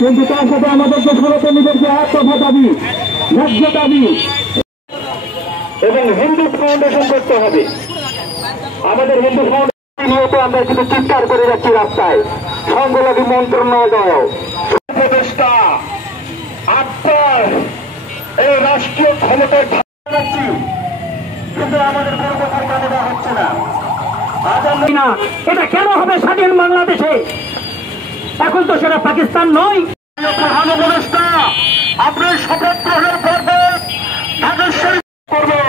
কিন্তু তার সাথে আমাদেরকে সনাতনীদের যে এক দফা দাবি, ন্যায্য দাবি এবং হিন্দু ফাউন্ডেশন করতে হবে। আমাদের হিন্দু ফাউন্ডেশন নিয়ে তো আমরা কিন্তু চিৎকার করে যাচ্ছি রাস্তায়, সংঘলাভী মন্ত্রণালয় উপদেষ্টা আপনার এই রাষ্ট্রীয় ক্ষমতায় যাচ্ছি, কিন্তু আমাদের কোনো কথা কানে দেওয়া হচ্ছে না। এটা কেন হবে স্বাধীন বাংলাদেশে? এখন তো সেটা পাকিস্তান নয়। প্রধান উপদেষ্টা আপনার শপথ গ্রহণের পর্বে ঢাকেশ্বরী করবে।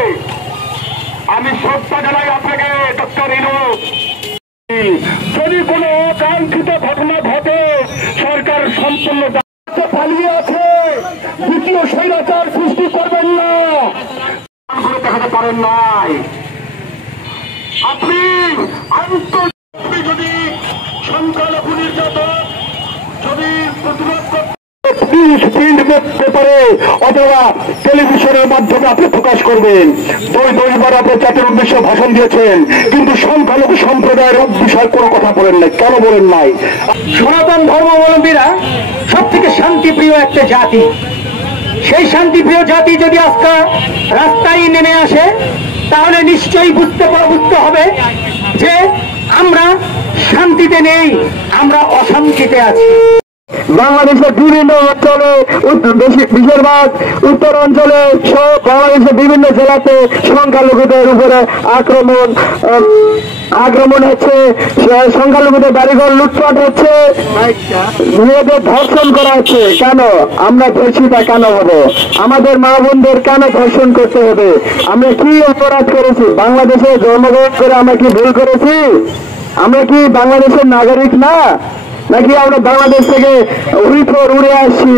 আমি শ্রদ্ধা জানাই আপনাকে ডক্টর ইউনূস। যদি কোনো অকাঙ্ক্ষিত ঘটনা ঘটে সরকার সম্পূর্ণ পালিয়ে আছে, দ্বিতীয় স্বৈরাচার সৃষ্টি করবেন না, করে দেখাতে পারেন নাই। আপনি যদি সংখ্যালঘু নির্যাতন যদি প্রতিরোধ পেপারে অথবা টেলিভিশনের মাধ্যমে আপনি প্রকাশ করবেন। ২বার আপনি জাতির উদ্দেশ্যে ভাষণ দিয়েছেন, কিন্তু সংখ্যালঘু সম্প্রদায়ের বিষয়ে কোনো কথা বলেন নাই। কেন বলেন নাই? সনাতন ধর্মাবলম্বীরা সব থেকে শান্তিপ্রিয় একটা জাতি। সেই শান্তিপ্রিয় জাতি যদি আজকে রাস্তায় নেমে আসে, তাহলে নিশ্চয়ই বুঝতে হবে যে আমরা শান্তিতে নেই, আমরা অশান্তিতে আছি। বাংলাদেশের বিভিন্ন অঞ্চলে, বেশিরভাগ উত্তর অঞ্চলে সব বাংলাদেশের বিভিন্ন জেলাতে সংখ্যালঘুদের উপরে আক্রমণ হচ্ছে, সংখ্যালঘুদের বাড়িঘর লুটপাট হচ্ছে, মেয়েদের ধর্ষণ করা হচ্ছে। কেন আমরা ধর্ষিতা কেন হবো? আমাদের মা বোনদের কেন ধর্ষণ করতে হবে? আমরা কি অপরাধ করেছি? বাংলাদেশে জন্মগ্রহণ করে আমরা কি ভুল করেছি? আমরা কি বাংলাদেশের নাগরিক না, নাকি আমরা বাংলাদেশ থেকে উড়ে আসছি?